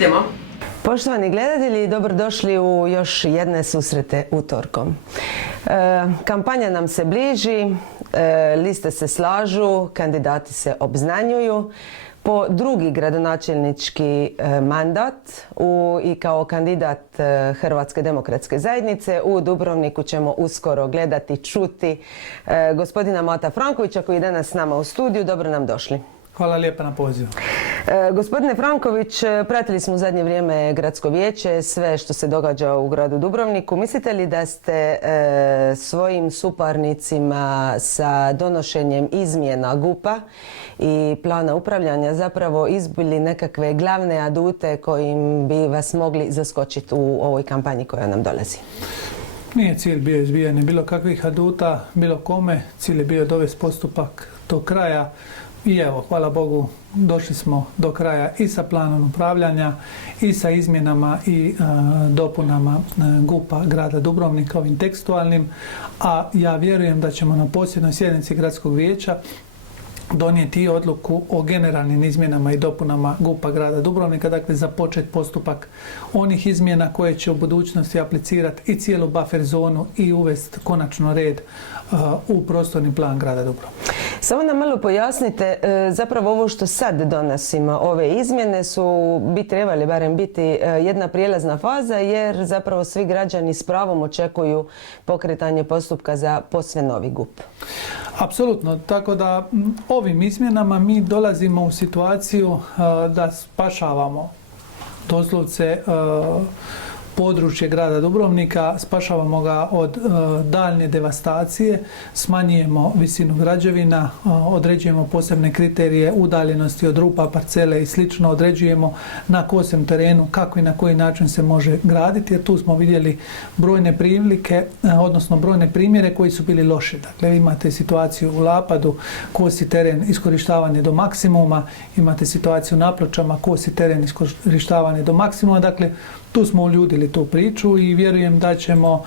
Idemo. Poštovani gledatelji, dobrodošli u još jedne susrete utorkom. Kampanja nam se bliži, liste se slažu, kandidati se obznanjuju. Po drugi gradonačelnički mandat i kao kandidat Hrvatske demokratske zajednice u Dubrovniku ćemo uskoro gledati, čuti gospodina Mata Frankovića koji je danas s nama u studiju. Dobro nam došli. Hvala lijepa na pozivu. Gospodine Franković, pratili smo u zadnje vrijeme gradsko vijeće, sve što se događa u gradu Dubrovniku. Mislite li da ste svojim suparnicima sa donošenjem izmjena GUP-a i plana upravljanja zapravo izbili nekakve glavne adute kojim bi vas mogli zaskočiti u ovoj kampanji koja nam dolazi? Nije cilj bio izbijanje bilo kakvih aduta, bilo kome. Cilj je bio dovesti postupak do kraja. I evo, hvala Bogu, došli smo do kraja i sa planom upravljanja i sa izmjenama i dopunama GUP-a grada Dubrovnika, ovim tekstualnim, a ja vjerujem da ćemo na posljednjoj sjednici gradskog vijeća donijeti odluku o generalnim izmjenama i dopunama GUP-a grada Dubrovnika, dakle započeti postupak onih izmjena koje će u budućnosti aplicirati i cijelu buffer zonu i uvesti konačno red u prostorni plan grada Dubrovnika. Samo nam malo pojasnite, zapravo ovo što sad donosimo, ove izmjene bi trebali barem biti jedna prijelazna faza jer zapravo svi građani s pravom očekuju pokretanje postupka za posve novi GUP. Apsolutno, tako da ovim izmjenama mi dolazimo u situaciju da spašavamo doslovce područje grada Dubrovnika, spašavamo ga od daljnje devastacije, smanjujemo visinu građevina, određujemo posebne kriterije udaljenosti od rupa, parcele i slično, određujemo na kosem terenu kako i na koji način se može graditi, jer tu smo vidjeli brojne prilike, odnosno brojne primjere koji su bili loši. Dakle, imate situaciju u Lapadu, kosi teren, iskorištavanje do maksimuma, imate situaciju na Pločama, kosi teren, iskorištavanje do maksimuma, dakle, tu smo uljudili tu priču i vjerujem da ćemo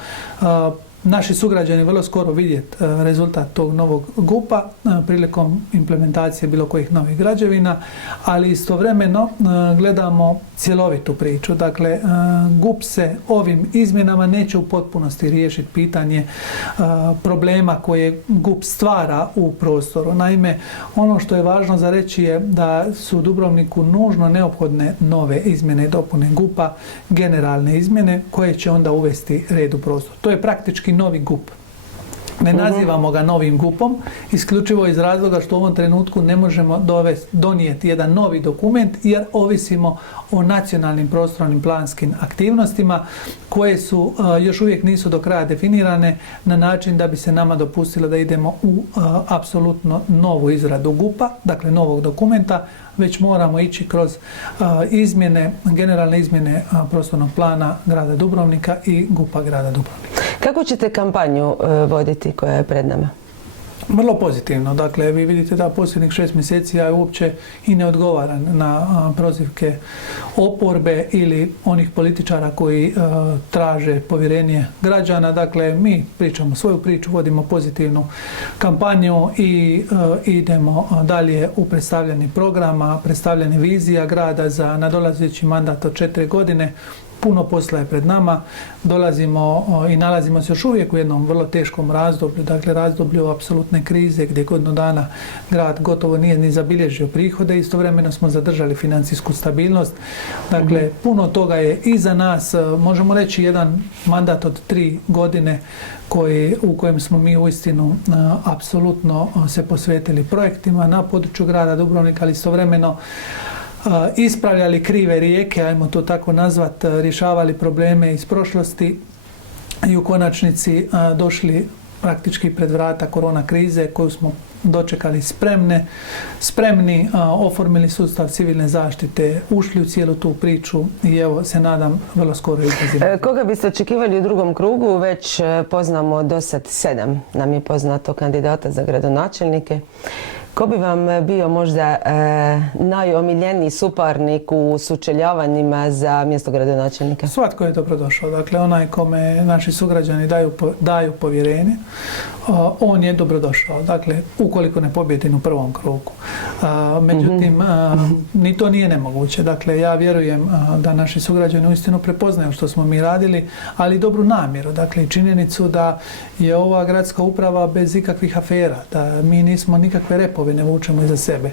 naši sugrađani vrlo skoro vidjeti rezultat tog novog GUP-a prilikom implementacije bilo kojih novih građevina, ali istovremeno gledamo cjelovitu priču. Dakle, GUP se ovim izmjenama neće u potpunosti riješiti pitanje problema koje GUP stvara u prostoru. Naime, ono što je važno za reći je da su u Dubrovniku nužno neophodne nove izmjene i dopune GUP-a, generalne izmjene koje će onda uvesti red u prostor. To je praktički novi GUP. Ne nazivamo ga novim GUP-om, isključivo iz razloga što u ovom trenutku ne možemo donijeti jedan novi dokument jer ovisimo o nacionalnim prostornim planskim aktivnostima koje su još uvijek nisu do kraja definirane na način da bi se nama dopustilo da idemo u apsolutno novu izradu GUP-a, dakle novog dokumenta, već moramo ići kroz generalne izmjene prostornog plana grada Dubrovnika i GUP-a grada Dubrovnika. Kako ćete kampanju voditi koja je pred nama? Vrlo pozitivno. Dakle, vi vidite da posljednjih 6 mjeseci ja uopće i ne odgovaram na prozivke oporbe ili onih političara koji traže povjerenje građana. Dakle, mi pričamo svoju priču, vodimo pozitivnu kampanju i idemo dalje u predstavljanje programa, predstavljanje vizija grada za nadolazeći mandat od 4 godine. Puno posla je pred nama, dolazimo i nalazimo se još uvijek u jednom vrlo teškom razdoblju, dakle razdoblju apsolutne krize gdje godinu dana grad gotovo nije ni zabilježio prihode, istovremeno smo zadržali financijsku stabilnost. Dakle, puno toga je iza nas, možemo reći jedan mandat od 3 godine u kojem smo mi uistinu apsolutno se posvetili projektima na području grada Dubrovnika, ali istovremeno ispravljali krive rijeke, ajmo to tako nazvat, rješavali probleme iz prošlosti i u konačnici došli praktički pred vrata korona krize koju smo dočekali spremni, oformili sustav civilne zaštite, ušli u cijelu tu priču i evo se nadam vrlo skoro izlazimo. Koga biste očekivali u drugom krugu? Već poznamo do sad 7, nam je poznato, kandidata za gradonačelnike. Ko bi vam bio možda najomiljeniji suparnik u sučeljavanjima za mjesto gradonačelnika? Svatko je dobrodošao. Dakle, onaj kome naši sugrađani daju povjerenje, on je dobrodošao. Dakle, ukoliko ne pobjedi u prvom krugu. Međutim, ni to nije nemoguće. Dakle, ja vjerujem da naši sugrađani uistinu prepoznaju što smo mi radili, ali i dobru namjeru. Dakle, i činjenicu da je ova gradska uprava bez ikakvih afera, da mi nismo nikakve repove ne vučemo iza sebe.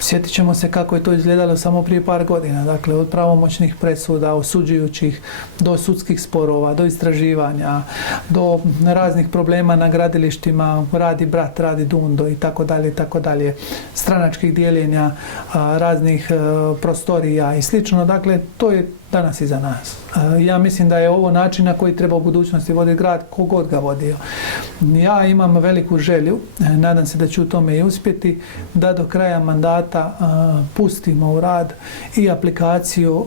Sjetit ćemo se kako je to izgledalo samo prije par godina. Dakle, od pravomoćnih presuda, osuđujućih, do sudskih sporova, do istraživanja, do raznih problema na gradilištima, radi brat, radi dundo i tako dalje, stranačkih dijeljenja, raznih prostorija i slično. Dakle, to je danas iza nas. Ja mislim da je ovo način na koji treba u budućnosti voditi grad, kogod ga vodio. Ja imam veliku želju, nadam se da ću u tome i uspjeti, da do kraja mandata pustimo u rad i aplikaciju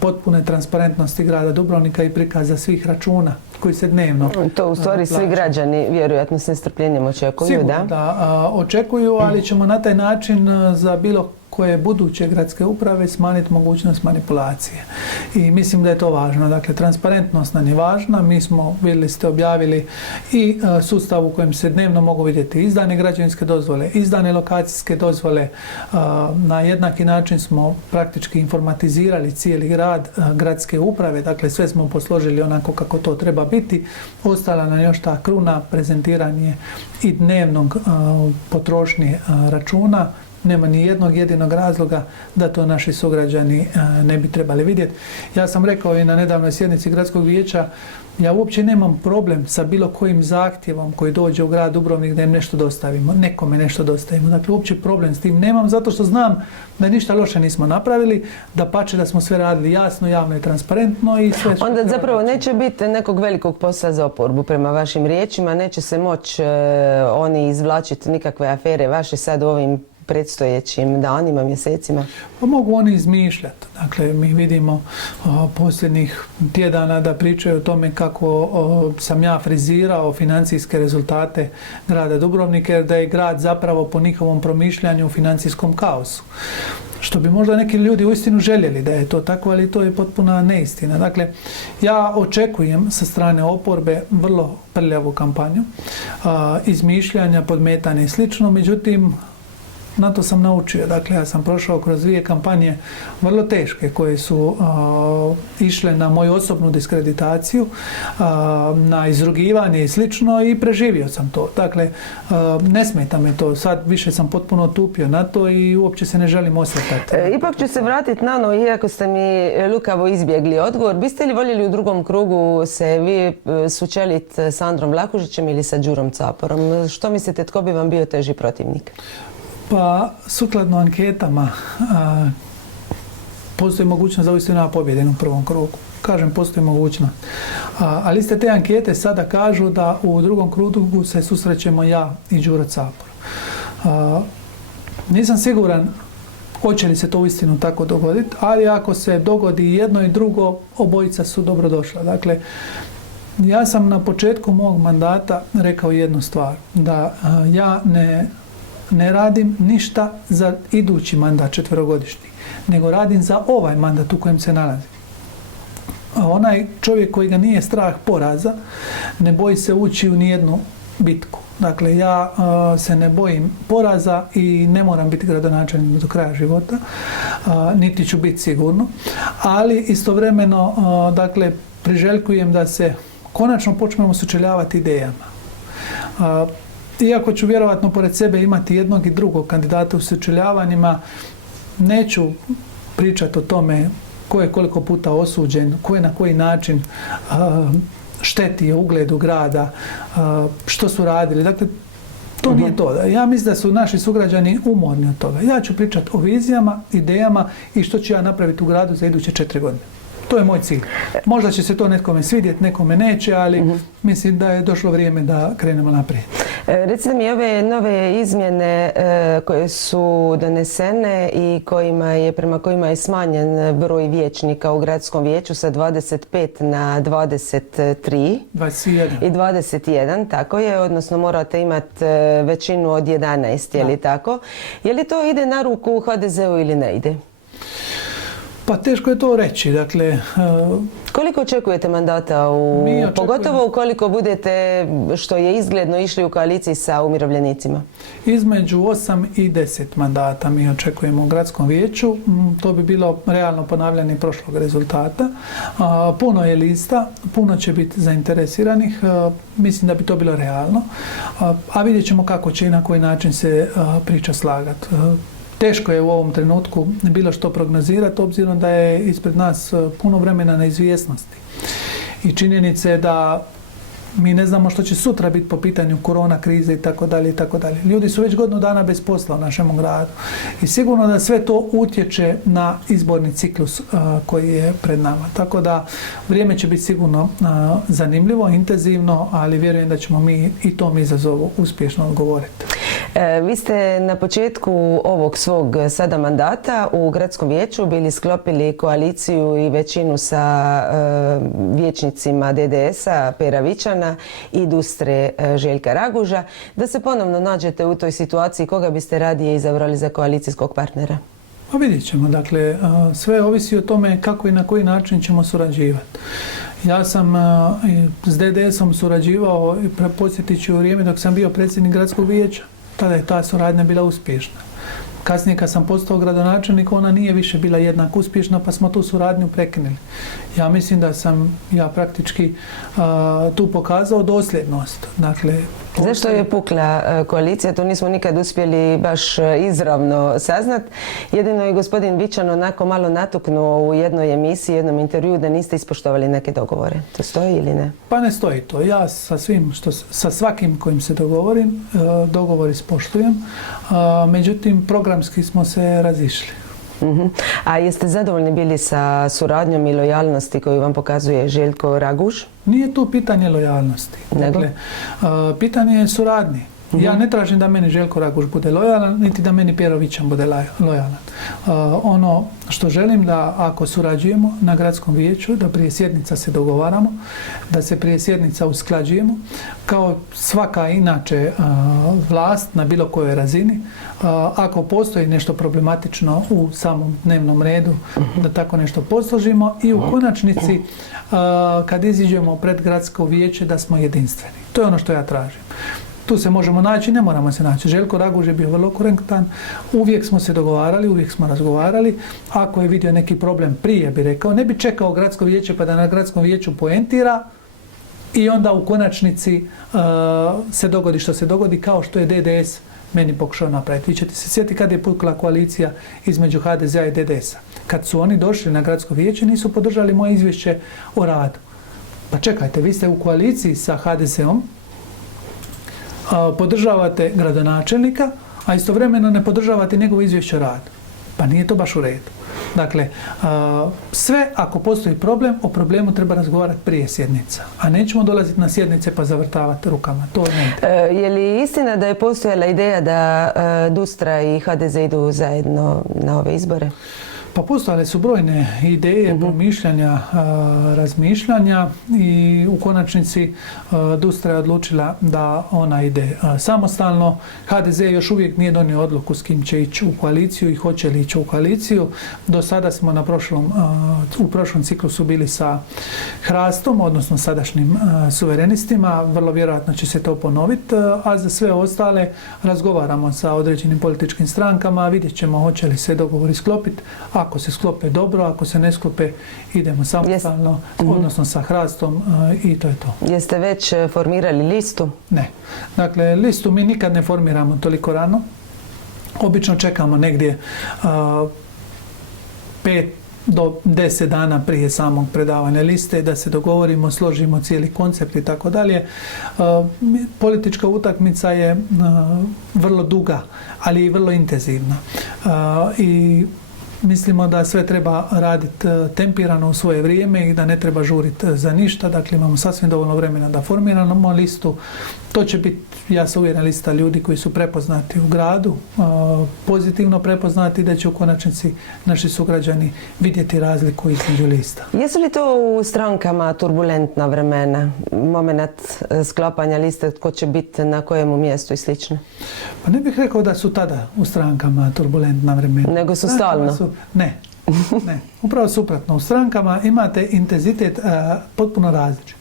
potpune transparentnosti grada Dubrovnika i prikaza svih računa koji se dnevno to u stvari svi građani vjerojatno s nestrpljenjem očekuju, sigurno da očekuju, ali ćemo na taj način za bilo koje buduće gradske uprave smanjiti mogućnost manipulacije. I mislim da je to važno. Dakle, transparentnost nam je važna. Mi smo, vidjeli ste, objavili i sustav u kojem se dnevno mogu vidjeti izdane građevinske dozvole, izdane lokacijske dozvole. Na jednaki način smo praktički informatizirali cijeli rad gradske uprave. Dakle, sve smo posložili onako kako to treba biti. Ostala nam još ta kruna, prezentiranje i dnevnog potrošnje računa. Nema ni jednog jedinog razloga da to naši sugrađani ne bi trebali vidjeti. Ja sam rekao i na nedavnoj sjednici gradskog vijeća, ja uopće nemam problem sa bilo kojim zahtjevom koji dođe u grad Dubrovnik da im nešto dostavimo, nekome nešto dostavimo. Dakle, uopće problem s tim nemam, zato što znam da ništa loše nismo napravili, dapače da smo sve radili jasno, javno i transparentno i sve. Onda zapravo neće biti nekog velikog posla za oporbu prema vašim riječima, neće se moći oni izvlačiti nikakve afere vaše sad u ovim predstojećim danima, mjesecima? Pa mogu oni izmišljati. Dakle, mi vidimo posljednjih tjedana da pričaju o tome kako sam ja frizirao financijske rezultate grada Dubrovnika, jer da je grad zapravo po njihovom promišljanju u financijskom kaosu. Što bi možda neki ljudi uistinu željeli da je to tako, ali to je potpuna neistina. Dakle, ja očekujem sa strane oporbe vrlo prljavu kampanju, izmišljanja, podmetanja i slično, međutim, na to sam naučio. Dakle, ja sam prošao kroz 2 kampanje vrlo teške koje su išle na moju osobnu diskreditaciju, na izrugivanje i slično i preživio sam to. Dakle, ne smeta me to. Sad više sam potpuno otupio na to i uopće se ne želim osvrtati. Ipak ću se vratiti na ono, iako ste mi lukavo izbjegli odgovor. Biste li voljeli u drugom krugu se vi sučeliti s Androm Vlahušićem ili sa Đurom Caparom? Što mislite, tko bi vam bio teži protivnik? Pa, sukladno anketama, postoji mogućnost da uistinu ja pobjedim u prvom krugu. Kažem, postoji mogućnost. Ali iste te ankete sada kažu da u drugom krugu se susrećemo ja i Đuro Capar. Nisam siguran hoće li se to uistinu tako dogoditi, ali ako se dogodi jedno i drugo, obojica su dobrodošla. Dakle, ja sam na početku mog mandata rekao jednu stvar, da ja ne radim ništa za idući mandat 4-godišnji, nego radim za ovaj mandat u kojem se nalazim. Onaj čovjek koji ga nije strah poraza, ne boji se ući u nijednu bitku. Dakle, ja se ne bojim poraza i ne moram biti gradonačelnik do kraja života, niti ću biti sigurno, ali istovremeno, dakle, priželjkujem da se konačno počnemo sučeljavati idejama. Iako ću vjerovatno pored sebe imati jednog i drugog kandidata u sučeljavanjima, neću pričati o tome ko je koliko puta osuđen, ko je na koji način štetio ugledu grada, što su radili. Dakle, to nije to. Ja mislim da su naši sugrađani umorni od toga. Ja ću pričati o vizijama, idejama i što ću ja napraviti u gradu za iduće 4 godine. To je moj cilj. Možda će se to nekome svidjeti, nekome neće, ali mislim da je došlo vrijeme da krenemo naprijed. Recite mi, ove nove izmjene koje su donesene i prema kojima je smanjen broj vijećnika u gradskom vijeću sa 25 na 23 21. i 21, tako je, odnosno morate imati većinu od 11, je li tako? Je li to ide na ruku HDZ-u ili ne ide? Pa teško je to reći, dakle... Koliko očekujete mandata, pogotovo ukoliko budete, što je izgledno, išli u koaliciji sa umirovljenicima? Između 8 i 10 mandata mi očekujemo u gradskom vijeću. To bi bilo realno ponavljanje prošlog rezultata. Puno je lista, puno će biti zainteresiranih. Mislim da bi to bilo realno. A vidjet ćemo kako će i na koji način se priča slagati. Teško je u ovom trenutku bilo što prognozirati, obzirom da je ispred nas puno vremena neizvjesnosti. I činjenice da mi ne znamo što će sutra biti po pitanju korona krize i tako dalje i tako dalje. Ljudi su već godinu dana bez posla u našem gradu. I sigurno da sve to utječe na izborni ciklus koji je pred nama. Tako da vrijeme će biti sigurno zanimljivo, intenzivno, ali vjerujem da ćemo mi i tom izazovu uspješno odgovoriti. Vi ste na početku ovog svog sada mandata u gradskom vijeću bili sklopili koaliciju i većinu sa vijećnicima DDS-a Pera Vičana i Dustre Željka Raguža. Da se ponovno nađete u toj situaciji, koga biste radije izabrali za koalicijskog partnera? Pa vidjet ćemo. Dakle, sve ovisi o tome kako i na koji način ćemo surađivati. Ja sam s DDS-om surađivao, podsjetit ću u vrijeme dok sam bio predsjednik gradskog vijeća. Tada je ta suradnja bila uspješna. Kasnije kad sam postao gradonačelnik, ona nije više bila jednako uspješna, pa smo tu suradnju prekinuli. Ja mislim da sam praktički tu pokazao dosljednost. Dakle, zašto je pukla koalicija? To nismo nikad uspjeli baš izravno saznat. Jedino je gospodin Vičan onako malo natuknuo u jednoj emisiji, jednom intervjuu da niste ispoštovali neke dogovore. To stoji ili ne? Pa ne stoji to. Ja sa svakim kojim se dogovorim, dogovor ispoštujem. Međutim, programski smo se razišli. A jeste zadovoljni bili sa suradnjom i lojalnosti koju vam pokazuje Željko Raguž? Nije tu pitanje lojalnosti. Dakle, pitanje je suradnje. Ja ne tražim da meni Željko Raguž bude lojalan, niti da meni Pero Vičan bude lojalan. Ono što želim da ako surađujemo na gradskom vijeću, da prije sjednica se dogovaramo, da se prije sjednica usklađujemo, kao svaka inače vlast na bilo kojoj razini. Ako postoji nešto problematično u samom dnevnom redu, da tako nešto posložimo i u konačnici kad iziđemo pred gradsko vijeće da smo jedinstveni. To je ono što ja tražim. Tu se možemo naći, ne moramo se naći. Željko Raguž je bio vrlo korektan, uvijek smo se dogovarali, uvijek smo razgovarali. Ako je vidio neki problem prije, bi rekao, ne bi čekao gradsko vijeće pa da na gradskom vijeću poentira i onda u konačnici se dogodi što se dogodi, kao što je DDS meni pokušao napraviti. Vi ćete se sjetiti kad je pukla koalicija između HDZ-a i DDS-a. Kad su oni došli na gradsko vijeće, nisu podržali moje izvješće o radu. Pa čekajte, vi ste u koaliciji sa HDZ-om, podržavate gradonačelnika, a istovremeno ne podržavate njegovo izvješće o radu. Pa nije to baš u redu. Dakle, sve ako postoji problem, o problemu treba razgovarati prije sjednica, a nećemo dolaziti na sjednice pa zavrtavati rukama. To ne ide. Je li istina da je postojala ideja da Dustra i HDZ idu zajedno na ove izbore? Pa postojale su brojne ideje, promišljanja, razmišljanja i u konačnici Dustra je odlučila da ona ide samostalno. HDZ još uvijek nije donio odluku s kim će ići u koaliciju i hoće li ići u koaliciju. Do sada smo u prošlom ciklusu bili sa Hrastom, odnosno sadašnjim suverenistima. Vrlo vjerojatno će se to ponoviti, a za sve ostale razgovaramo sa određenim političkim strankama, vidjet ćemo hoće li se dogovori sklopiti. Ako se sklope dobro, ako se ne sklope idemo samostalno, odnosno sa Hrastom i to je to. Jeste već formirali listu? Ne. Dakle, listu mi nikad ne formiramo toliko rano. Obično čekamo negdje 5 do 10 dana prije samog predavanja liste da se dogovorimo, složimo cijeli koncept i tako dalje. Politička utakmica je vrlo duga, ali i vrlo intenzivna. I Mislimo da sve treba raditi tempirano u svoje vrijeme i da ne treba žuriti za ništa. Dakle, imamo sasvim dovoljno vremena da formiramo listu. To će biti, ja sam uvjeren, lista ljudi koji su prepoznati u gradu, pozitivno prepoznati, da će u konačnici naši sugrađani vidjeti razliku između lista. Jesu li to u strankama turbulentna vremena? Moment sklapanja liste, tko će biti na kojemu mjestu i slično? Pa ne bih rekao da su tada u strankama turbulentna vremena. Nego su stalno? Ne. Upravo suprotno. U strankama imate intenzitet potpuno različit.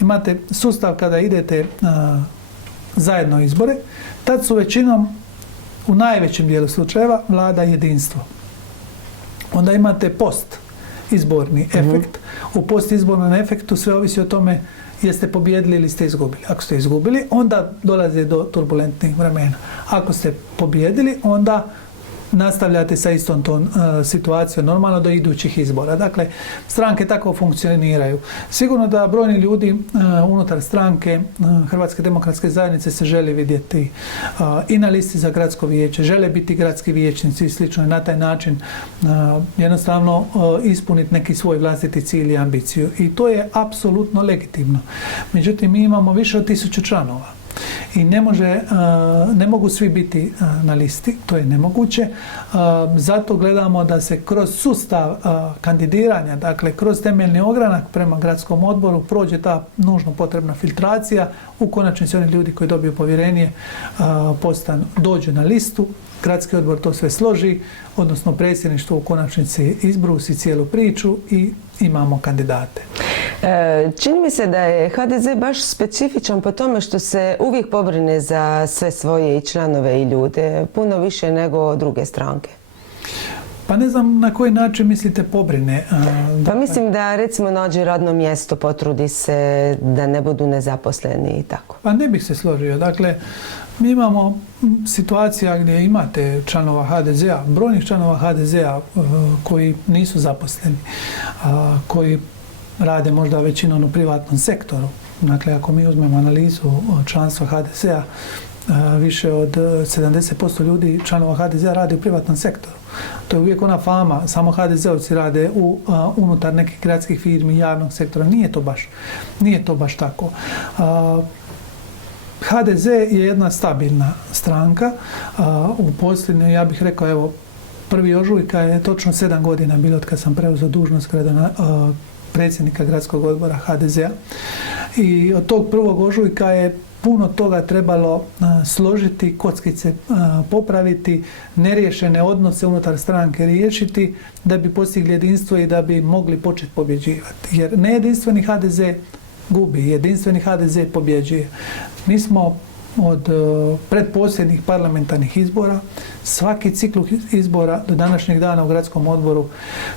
Imate sustav kada idete zajedno izbore, tad su većinom, u najvećem dijelu slučajeva, vlada jedinstvo. Onda imate postizborni efekt. U postizbornom efektu sve ovisi o tome jeste pobijedili ili ste izgubili. Ako ste izgubili, onda dolazi do turbulentnih vremena. Ako ste pobijedili, onda nastavljate sa istom tom situacijom normalno do idućih izbora. Dakle, stranke tako funkcioniraju. Sigurno da brojni ljudi unutar stranke Hrvatske demokratske zajednice se želi vidjeti i na listi za gradsko vijeće, žele biti gradski vijećnici i slično, i na taj način jednostavno ispuniti neki svoj vlastiti cilj i ambiciju. I to je apsolutno legitimno. Međutim, mi imamo više od 1000 članova. I ne mogu svi biti na listi, to je nemoguće. Zato gledamo da se kroz sustav kandidiranja, dakle kroz temeljni ogranak prema gradskom odboru prođe ta nužno potrebna filtracija. U konačnici oni ljudi koji dobiju povjerenje dođu na listu, gradski odbor to sve složi, odnosno predsjedništvo u konačnici izbrusi cijelu priču i imamo kandidate. Čini mi se da je HDZ baš specifičan po tome što se uvijek pobrine za sve svoje i članove i ljude, puno više nego druge stranke. Pa ne znam na koji način mislite pobrine. Pa mislim da recimo nađe radno mjesto, potrudi se da ne budu nezaposleni i tako. Pa ne bih se složio. Dakle, mi imamo situacija gdje imate članova HDZ-a, brojnih članova HDZ-a koji nisu zaposleni, koji rade možda većinom u privatnom sektoru. Dakle, ako mi uzmemo analizu članstva HDZ-a, više od 70% ljudi, članova HDZ-a, radi u privatnom sektoru. To je uvijek ona fama, samo HDZ-ovci rade unutar nekih gradskih firmi, javnog sektora. Nije to baš tako. HDZ je jedna stabilna stranka. U posljednje, ja bih rekao, evo, 1. ožujka je točno 7 godina bilo od kad sam preuzeo dužnost predsjednika gradskog odbora HDZ-a. I od tog 1. ožujka je puno toga trebalo složiti, kockice popraviti, neriješene odnose unutar stranke riješiti da bi postigli jedinstvo i da bi mogli početi pobjeđivati. Jer nejedinstveni HDZ gubi, jedinstveni HDZ pobjeđuje. Mi smo od pretposljednjih parlamentarnih izbora, svaki ciklus izbora do današnjeg dana u gradskom odboru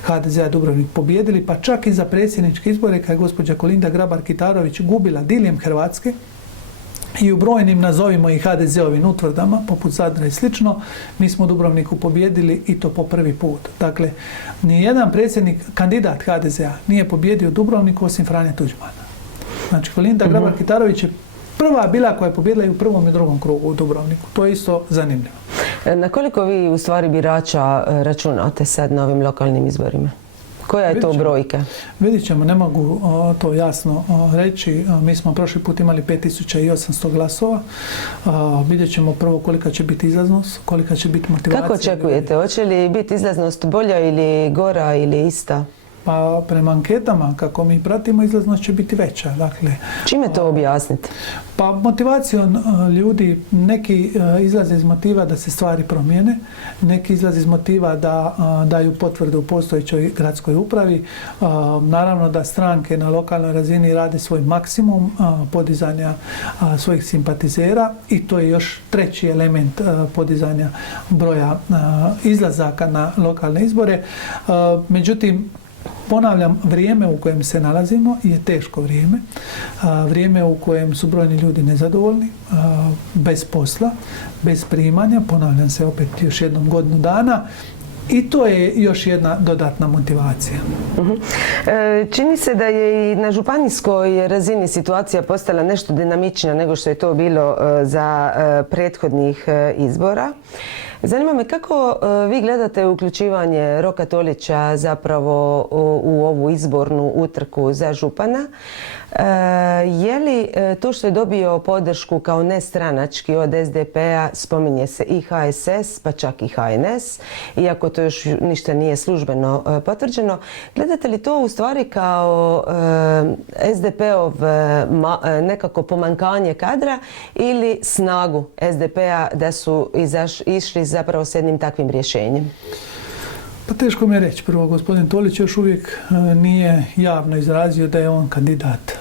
HDZ-a Dubrovnik pobjedili, pa čak i za predsjedničke izbore kad je gospođa Kolinda Grabar-Kitarović gubila diljem Hrvatske i u brojnim, nazovimo ih HDZ-ovim utvrdama, poput Zadra i slično, mi smo u Dubrovniku pobjedili i to po prvi put. Dakle, nijedan kandidat HDZ-a nije pobjedio u Dubrovniku osim Franje Tuđmana. Znači, Kolinda Grabar-Kitarović je prva bila koja je pobjedila i u prvom i drugom krugu u Dubrovniku. To je isto zanimljivo. Na koliko vi u stvari birača računate sad na ovim lokalnim izborima? Koja je to brojka? Vidjet ćemo, ne mogu to jasno reći. Mi smo prošli put imali 5800 glasova. Vidjet ćemo prvo kolika će biti izlaznost, kolika će biti motivacija. Kako očekujete? Hoće li biti izlaznost bolja ili gora ili ista? Pa prema anketama, kako mi pratimo, izlaznost će biti veća. Dakle, čime to objasniti? Pa motivacijom ljudi, neki izlaze iz motiva da se stvari promijene, neki izlaze iz motiva da daju potvrdu u postojećoj gradskoj upravi. Naravno da stranke na lokalnoj razini rade svoj maksimum podizanja svojih simpatizera i to je još treći element podizanja broja izlazaka na lokalne izbore. Međutim, ponavljam, vrijeme u kojem se nalazimo je teško vrijeme. Vrijeme u kojem su brojni ljudi nezadovoljni, bez posla, bez primanja, ponavljam se opet još jednom godinu dana. I to je još jedna dodatna motivacija. Čini se da je i na županijskoj razini situacija postala nešto dinamičnija nego što je to bilo za prethodnih izbora. Zanima me kako vi gledate uključivanje Roka Tolića zapravo u ovu izbornu utrku za župana. Je li to što je dobio podršku kao nestranački od SDP-a, spominje se i HSS, pa čak i HNS, iako to još ništa nije službeno potvrđeno, gledate li to u stvari kao SDP-ov nekako pomankanje kadra ili snagu SDP-a da su išli zapravo s jednim takvim rješenjem? Pa teško mi je reći. Prvo, gospodin Tolić još uvijek nije javno izrazio da je on kandidat.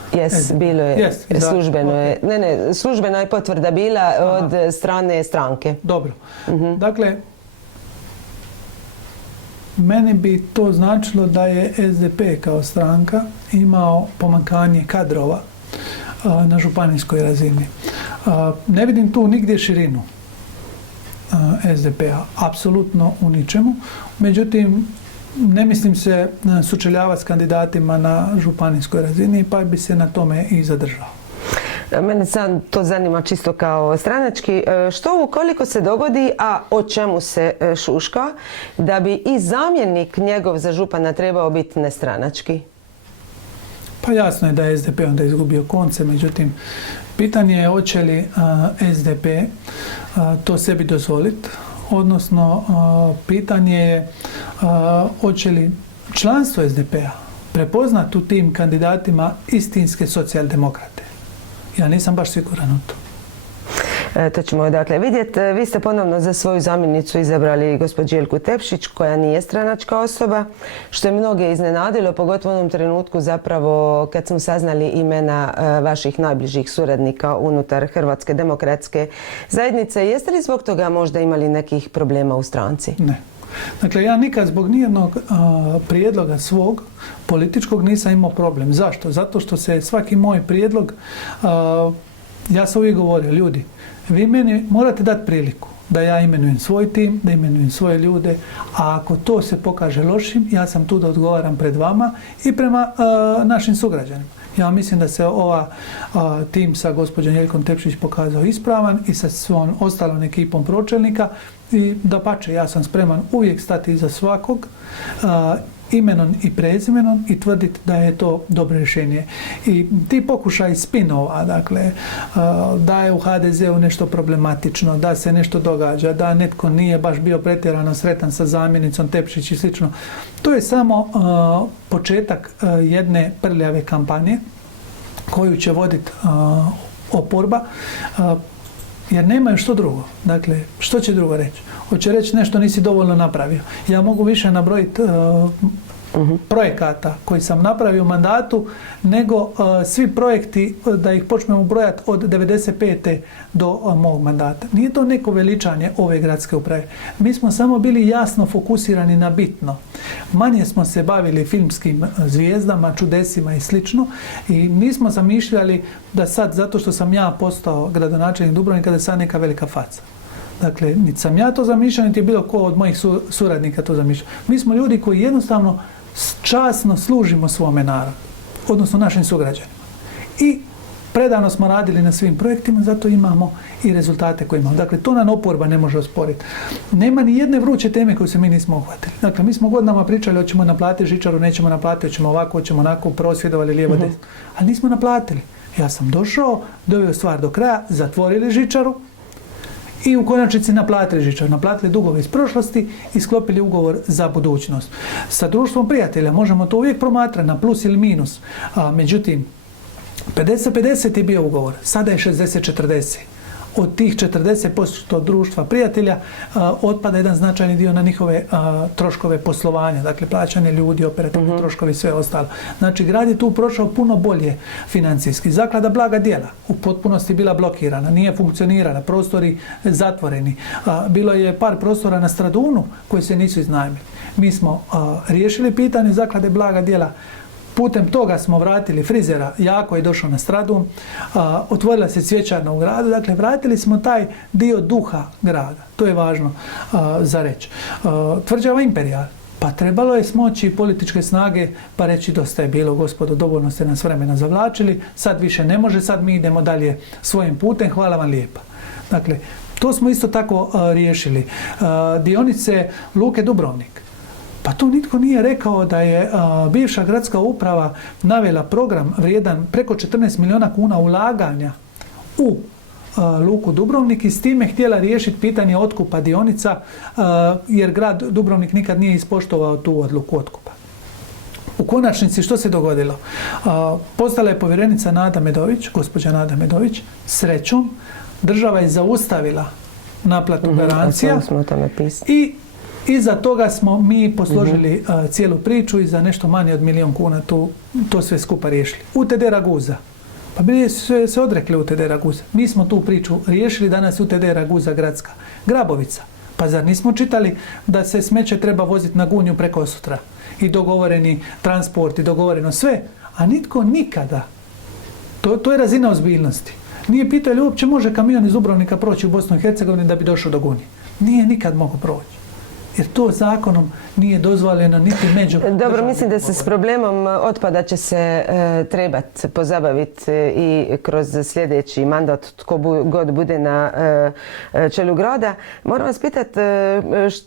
Bilo je, službeno je. Ne, službena je potvrda bila od strane stranke. Dobro. Dakle, meni bi to značilo da je SDP kao stranka imao pomankanje kadrova na županijskoj razini. Ne vidim tu nigdje širinu SDP-a, apsolutno u ničemu. Međutim, ne mislim se sučeljavati s kandidatima na županijskoj razini, pa bi se na tome i zadržao. Mene sad to zanima čisto kao stranački. Što ukoliko se dogodi, a o čemu se šuška, da bi i zamjenik njegov za župana trebao biti nestranački? Pa jasno je da je SDP onda izgubio konce, međutim, pitanje je hoće li SDP to sebi dozvoliti, odnosno pitanje je hoće li članstvo SDP-a prepoznati u tim kandidatima istinske socijaldemokrate. Ja nisam baš siguran u to. To ćemo dakle vidjeti. Vi ste ponovno za svoju zamjenicu izabrali gospođu Jelku Tepšić, koja nije stranačka osoba, što je mnoge iznenadilo, pogotovo u onom trenutku zapravo kad smo saznali imena vaših najbližih suradnika unutar Hrvatske demokratske zajednice. Jeste li zbog toga možda imali nekih problema u stranci? Ne. Dakle, ja nikad zbog nijednog prijedloga svog političkog nisam imao problem. Zašto? Zato što se svaki moj prijedlog, ja sam uvijek govorio, ljudi, vi meni morate dati priliku da ja imenujem svoj tim, da imenujem svoje ljude, a ako to se pokaže lošim, ja sam tu da odgovaram pred vama i prema našim sugrađanima. Ja mislim da se tim sa gospođom Jelkom Tepšić pokazao ispravan i sa svom ostalom ekipom pročelnika i dapače, ja sam spreman uvijek stati iza svakog imenom i prezimenom i tvrditi da je to dobro rješenje. I ti pokušaj spinova, dakle, da je u HDZ-u nešto problematično, da se nešto događa, da netko nije baš bio pretjerano sretan sa zamjenicom Tepšić i slično, to je samo početak jedne prljave kampanje koju će voditi oporba, jer nemaju što drugo. Dakle, što će drugo reći? Hoće reći nešto nisi dovoljno napravio. Ja mogu više nabrojiti projekata koji sam napravio u mandatu nego svi projekti da ih počnemo brojati od 95. do mog mandata. Nije to neko veličanje ove gradske uprave. Mi smo samo bili jasno fokusirani na bitno. Manje smo se bavili filmskim zvijezdama, čudesima i slično i nismo zamišljali da sad, zato što sam ja postao gradonačelnik Dubrovnika, da je sad neka velika faca. Dakle, niti sam ja to zamišljao, niti je bilo ko od mojih suradnika to zamišljao. Mi smo ljudi koji jednostavno časno služimo svome narodu, odnosno našim sugrađanima. I predano smo radili na svim projektima, zato imamo i rezultate koje imamo. Dakle, to nam oporba ne može osporiti. Nema ni jedne vruće teme koju se mi nismo uhvatili. Dakle, mi smo godinama pričali hoćemo naplatiti žičaru, nećemo naplatiti, hoćemo ovako, hoćemo onako, prosvjedovali lijevo desno. Ali nismo naplatili. Ja sam došao, doveo stvar do kraja, zatvorili žičaru i u konačnici naplatili žičaru, naplatili dugove iz prošlosti i sklopili ugovor za budućnost. Sa društvom prijatelja možemo to uvijek promatrati na plus ili minus, međutim 50-50 je bio ugovor, sada je 60-40. Od tih 40% društva prijatelja otpada jedan značajni dio na njihove troškove poslovanja, dakle plaćanje ljudi, operativni troškovi i sve ostalo. Znači, grad je tu prošao puno bolje financijski. Zaklada Blaga djela u potpunosti bila blokirana, nije funkcionirala, prostori zatvoreni. Bilo je par prostora na Stradunu koji se nisu iznajmili. Mi smo riješili pitanje Zaklade Blaga djela Putem toga smo vratili frizera, jako je došao na Stradun, otvorila se cvjećarna u gradu, dakle vratili smo taj dio duha grada, to je važno za reći. Tvrđava Imperijal, pa trebalo je smoći političke snage pa reći dosta je bilo, gospodo, dovoljno ste nas vremena zavlačili, sad više ne može, sad mi idemo dalje svojim putem, hvala vam lijepa. Dakle, to smo isto tako riješili. Dionice Luke Dubrovnik. Pa tu nitko nije rekao da je bivša gradska uprava navela program vrijedan preko 14 milijuna kuna ulaganja u Luku Dubrovnik i s time htjela riješiti pitanje otkupa dionica jer grad Dubrovnik nikad nije ispoštovao tu odluku otkupa. U konačnici što se dogodilo? Postala je povjerenica Nada Medović, gospođa Nada Medović, srećom država je zaustavila naplatu garancija i iza toga smo mi posložili cijelu priču i za nešto manje od 1 milijun kuna to sve skupa riješili. UTD Raguza. Pa bili su se odrekli UTD Raguza. Mi smo tu priču riješili, danas UTD Raguza gradska. Grabovica. Pa zar nismo čitali da se smeće treba voziti na Gunju preko sutra? I dogovoreni transport i dogovoreno sve. A nitko nikada. To je razina ozbiljnosti. Nije pitao li uopće može kamion iz Dubrovnika proći u Bosnu i Hercegovini da bi došao do Gunje. Nije nikad mogao proći. Jer to zakonom nije dozvoljeno niti među... Dobro, mislim da se s problemom otpada će se trebati pozabaviti i kroz sljedeći mandat tko god bude na čelu grada. Moram vas pitati,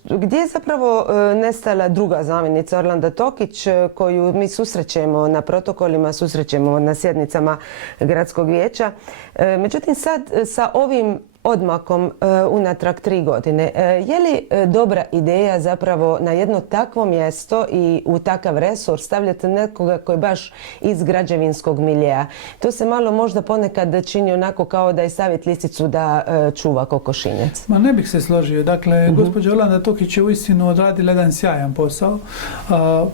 gdje je zapravo nestala druga zamjenica Orlanda Tokić koju mi susrećemo na protokolima, susrećemo na sjednicama gradskog vijeća. Međutim, sad sa ovim odmakom unatrag 3 godine. Je li dobra ideja zapravo na jedno takvo mjesto i u takav resor stavljati nekoga koji je baš iz građevinskog miljeja? To se malo možda ponekad čini onako kao da je staviti lisicu da čuva kokošinjac. Ma ne bih se složio. Dakle, gospođa Orlanda Tokić je uistinu odradila jedan sjajan posao.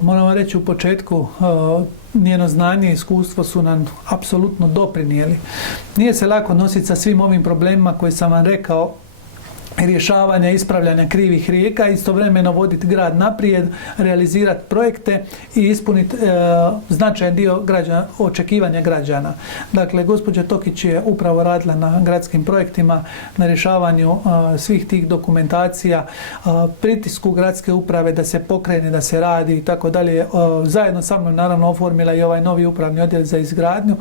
Moram vam reći u početku njeno znanje i iskustvo su nam apsolutno doprinijeli. Nije se lako nositi sa svim ovim problemima koje sam vam rekao, rješavanja, ispravljanja krivih rijeka, istovremeno voditi grad naprijed, realizirati projekte i ispuniti značajan dio očekivanja građana. Dakle, gospođa Tokić je upravo radila na gradskim projektima, na rješavanju svih tih dokumentacija, pritisku gradske uprave da se pokrene, da se radi i tako dalje. Zajedno sa mnom naravno oformila i ovaj novi upravni odjel za izgradnju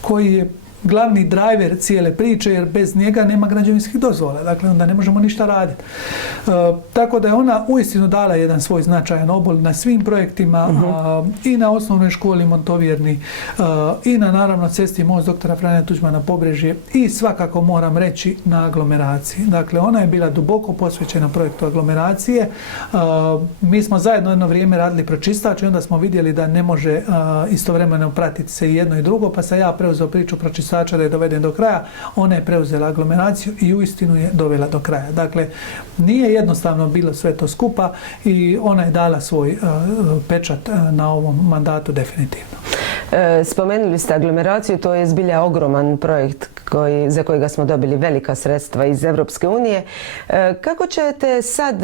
koji je glavni driver cijele priče, jer bez njega nema građevinskih dozvola, dakle onda ne možemo ništa raditi. Tako da je ona uistinu dala jedan svoj značajan obol na svim projektima, i na osnovnoj školi Montovjerni, i na naravno cesti Most doktora Franje Tuđmana Pobrežje i svakako moram reći na aglomeraciji. Dakle, ona je bila duboko posvećena projektu aglomeracije. Mi smo zajedno jedno vrijeme radili pročistač i onda smo vidjeli da ne može istovremeno pratiti se i jedno i drugo, pa sam ja preuzeo priču pročistača da je doveden do kraja, ona je preuzela aglomeraciju i uistinu je dovela do kraja. Dakle, nije jednostavno bilo sve to skupa i ona je dala svoj pečat na ovom mandatu definitivno. Spomenuli ste aglomeraciju, to je zbilja ogroman projekt za kojega smo dobili velika sredstva iz Europske unije. Kako ćete sad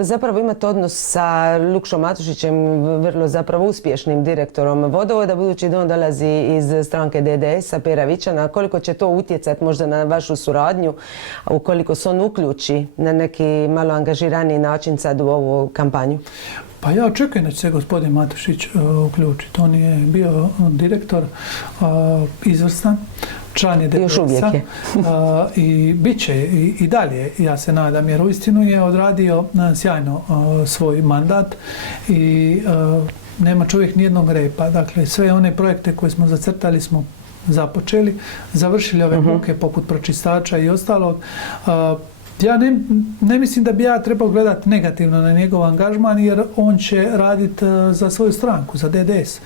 zapravo imati odnos sa Lukšom Matušićem, vrlo zapravo uspješnim direktorom vodovoda, budući da on dolazi iz stranke DDS-a, Pera Vičana, koliko će to utjecati možda na vašu suradnju, ukoliko se on uključi na neki malo angažiraniji način sad u ovu kampanju? Pa ja očekujem da će se gospodin Matušić uključiti. On je bio direktor izvrstan, član je DPS-a i bit će i dalje, ja se nadam, jer uistinu je odradio sjajno svoj mandat i nema čovjek nijednog repa. Dakle, sve one projekte koje smo zacrtali smo započeli, završili ove buke poput pročistača i ostalog. Ja ne mislim da bi ja trebao gledati negativno na njegov angažman, jer on će raditi za svoju stranku, za DDS.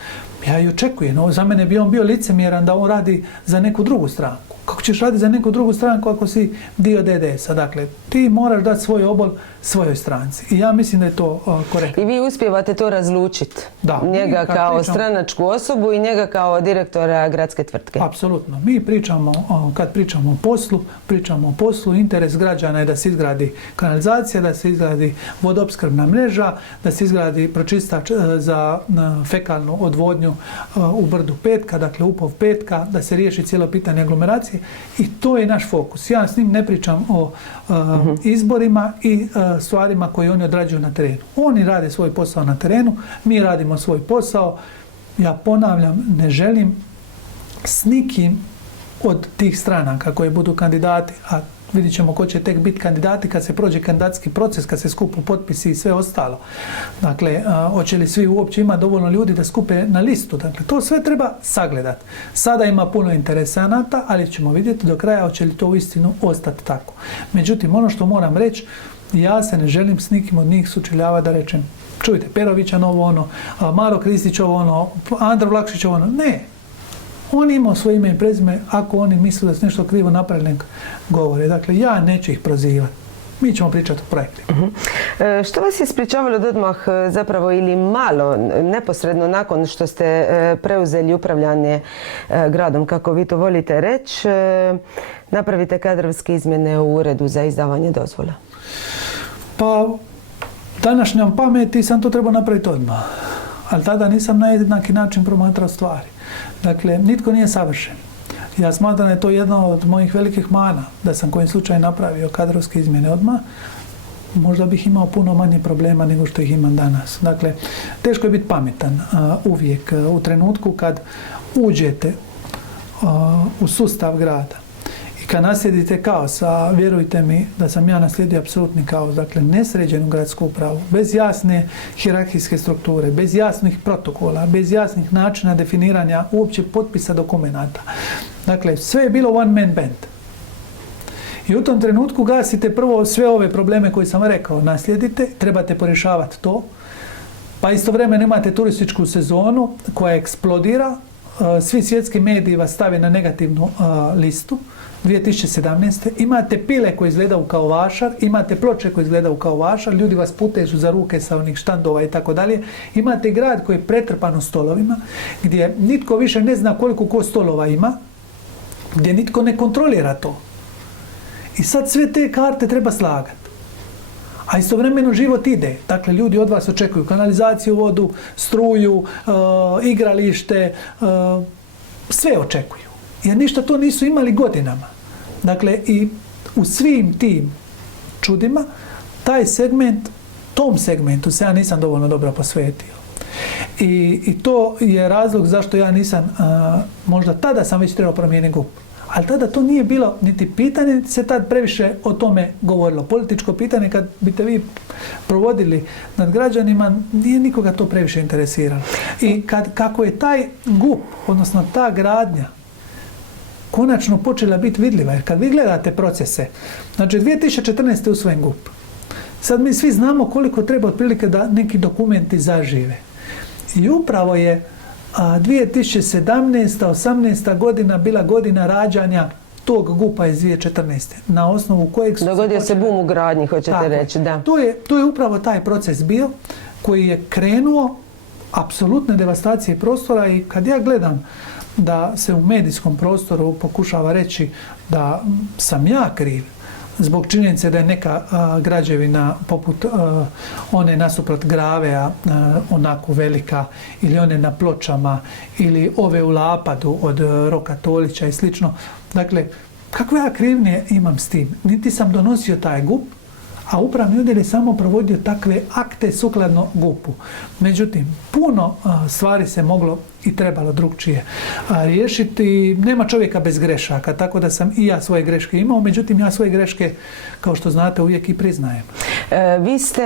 Ja i očekujem. Za mene bi on bio licemjeran da on radi za neku drugu stranku. kako ćeš raditi za neku drugu stranku ako si dio DDS-a. Dakle, ti moraš dati svoj obol svojoj stranci. I ja mislim da je to korektno. I vi uspijevate to razlučiti? Da. Njega kao stranačku osobu i njega kao direktora gradske tvrtke? Apsolutno. Mi pričamo, kad pričamo o poslu, interes građana je da se izgradi kanalizacija, da se izgradi vodoopskrbna mreža, da se izgradi pročistač za fekalnu odvodnju u brdu Petka, dakle upov Petka, da se riješi cijelo pitanje aglomeracije i to je naš fokus. Ja s njim ne pričam o izborima i stvarima koje oni odrađuju na terenu. Oni rade svoj posao na terenu, mi radimo svoj posao. Ja ponavljam, ne želim s nikim od tih stranaka koje budu kandidati, a vidit ćemo ko će tek biti kandidati kad se prođe kandidatski proces, kad se skupu potpisi i sve ostalo. Dakle, hoće li svi uopće imati dovoljno ljudi da skupe na listu? Dakle, to sve treba sagledati. Sada ima puno interesanata, ali ćemo vidjeti do kraja hoće li to uistinu ostati tako. Međutim, ono što moram reći, ja se ne želim s nikim od njih sučeljavati da rečem, čujte, Perovićan ovo ono, Maro Kristić ovo ono, Andro Vlakšić ovo ono. Ne. On ima svoje ime i prezime, ako oni misle da su nešto krivo napravili, govore. Dakle, ja neću ih prozivati. Mi ćemo pričati o projektima. Što vas je sprječavalo da odmah zapravo ili malo, neposredno nakon što ste preuzeli upravljanje gradom, kako vi to volite reći, napravite kadrovske izmjene u uredu za izdavanje dozvola? Pa, današnjom pameti sam to trebao napraviti odmah. Ali tada nisam na jednaki način promatrao stvari. Dakle, nitko nije savršen. Ja smatram da je to jedna od mojih velikih mana, da sam kojim slučaju napravio kadrovske izmjene odmah, možda bih imao puno manje problema nego što ih imam danas. Dakle, teško je biti pametan uvijek u trenutku kad uđete u sustav grada i kad naslijedite kaos, a vjerujte mi da sam ja naslijedio apsolutni kaos, dakle nesređenu gradsku upravu, bez jasne hijerarhijske strukture, bez jasnih protokola, bez jasnih načina definiranja uopće potpisa dokumenata. Dakle, sve je bilo one man band. I u tom trenutku gasite prvo sve ove probleme koje sam rekao, naslijedite, trebate porješavati to, pa istovremeno imate turističku sezonu koja eksplodira, svi svjetski mediji vas stave na negativnu listu 2017. Imate pile koje izgledaju kao vašar, imate ploče koje izgledaju kao vašar, ljudi vas putežu za ruke sa onih štandova i tako dalje. Imate grad koji je pretrpan stolovima, gdje nitko više ne zna koliko ko stolova ima, gdje nitko ne kontrolira to. I sad sve te karte treba slagati. A istovremeno život ide. Dakle, ljudi od vas očekuju kanalizaciju, vodu, struju, igralište, sve očekuju. Jer ništa to nisu imali godinama. Dakle, i u svim tim čudima, tom segmentu se ja nisam dovoljno dobro posvetio. I to je razlog zašto ja nisam, možda tada sam već trebao promijeniti GUP. Ali tada to nije bilo niti pitanje, niti se tad previše o tome govorilo. Političko pitanje, kad biste vi provodili nad građanima, nije nikoga to previše interesiralo. I kako je taj GUP, odnosno ta gradnja, konačno počela biti vidljiva, jer kad vi gledate procese, znači 2014. je usvojen GUP. Sad mi svi znamo koliko treba otprilike da neki dokumenti zažive. I upravo je 2017. 18. godina bila godina rađanja tog GUP-a iz 2014. na osnovu kojeg su... Dogodio se bum u gradnji, hoćete reći, da. To je upravo taj proces bio koji je krenuo apsolutne devastacije prostora i kad ja gledam da se u medijskom prostoru pokušava reći da sam ja kriv zbog činjenice da je neka građevina poput one nasuprot Grave, onako velika, ili one na Pločama, ili ove u Lapadu od Roka Tolića i slično. Dakle, kakve ja krivnje imam s tim? Niti sam donosio taj GUP, a upravni odjel je samo provodio takve akte sukladno GUP-u. Međutim, puno stvari se moglo i trebalo drugčije riješiti. Nema čovjeka bez grešaka, tako da sam i ja svoje greške imao, međutim ja svoje greške, kao što znate, uvijek i priznajem. Vi ste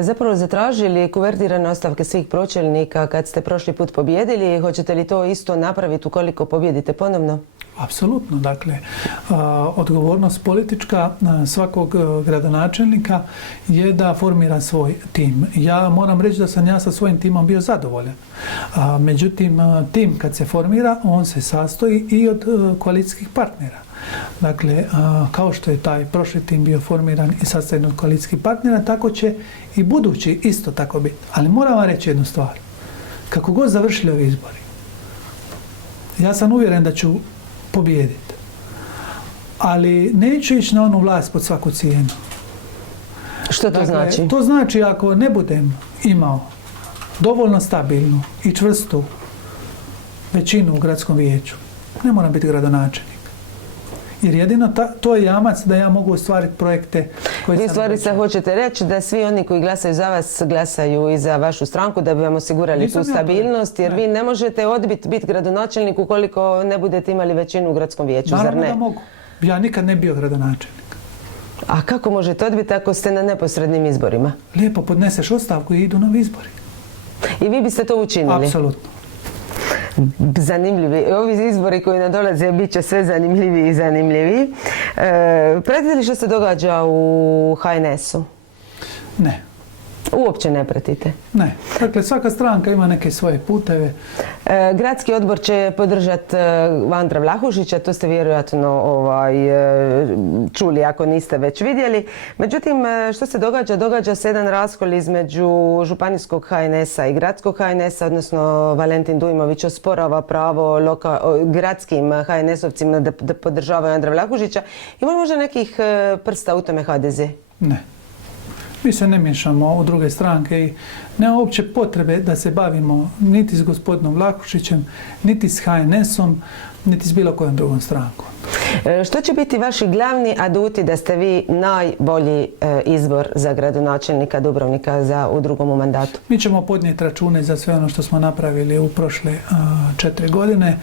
zapravo zatražili kuvertirane ostavke svih pročelnika kad ste prošli put pobjedili. Hoćete li to isto napraviti ukoliko pobjedite ponovno? Apsolutno, dakle, odgovornost politička svakog gradonačelnika je da formira svoj tim. Ja moram reći da sam ja sa svojim timom bio zadovoljan. Međutim, tim kad se formira, on se sastoji i od koalicijskih partnera. Dakle, kao što je taj prošli tim bio formiran i sastavljen od koalicijskih partnera, tako će i budući isto tako biti. Ali moram vam reći jednu stvar. Kako god završili ovi izbori, ja sam uvjeren da ću pobijediti. Ali neću ići na onu vlast pod svaku cijenu. Što to znači? To znači ako ne budem imao dovoljno stabilnu i čvrstu većinu u gradskom vijeću, ne moram biti gradonačelnik. Jer jedino to je jamac da ja mogu ostvariti projekte koje Vi sam... stvari se hoćete reći da svi oni koji glasaju za vas glasaju i za vašu stranku da bi vam osigurali tu stabilnost, jer vi ne možete odbiti biti gradonačelnik ukoliko ne budete imali većinu u gradskom vijeću, zar ne? Naravno da mogu. Ja nikad ne bio gradonačelnik. A kako možete odbiti ako ste na neposrednim izborima? Lijepo podneseš ostavku i idu novi izbori. I vi biste to učinili? Apsolutno. Zanimljivi. Ovi izbori koji nadolaze bit će sve zanimljiviji i zanimljiviji. Pratite li što se događa u HNS-u? Ne. Uopće ne pratite? Ne. Dakle, svaka stranka ima neke svoje puteve. Gradski odbor će podržati Andra Vlahušića, to ste vjerojatno čuli ako niste već vidjeli. Međutim, što se događa? Događa se jedan raskol između županijskog HNS-a i gradskog HNS-a, odnosno Valentin Dujmović osporava pravo gradskim HNS-ovcima da podržavaju Andra Vlahušića. Ima li možda nekih prsta u tome HDZ? Ne. Mi se ne miješamo u druge stranke i nema uopće potrebe da se bavimo niti s gospodinom Vlahušićem, niti s HNS-om, niti s bilo kojom drugom strankom. Što će biti vaši glavni aduti da ste vi najbolji izbor za gradonačelnika Dubrovnika u drugom mandatu? Mi ćemo podnijeti račune za sve ono što smo napravili u prošle 4 godine.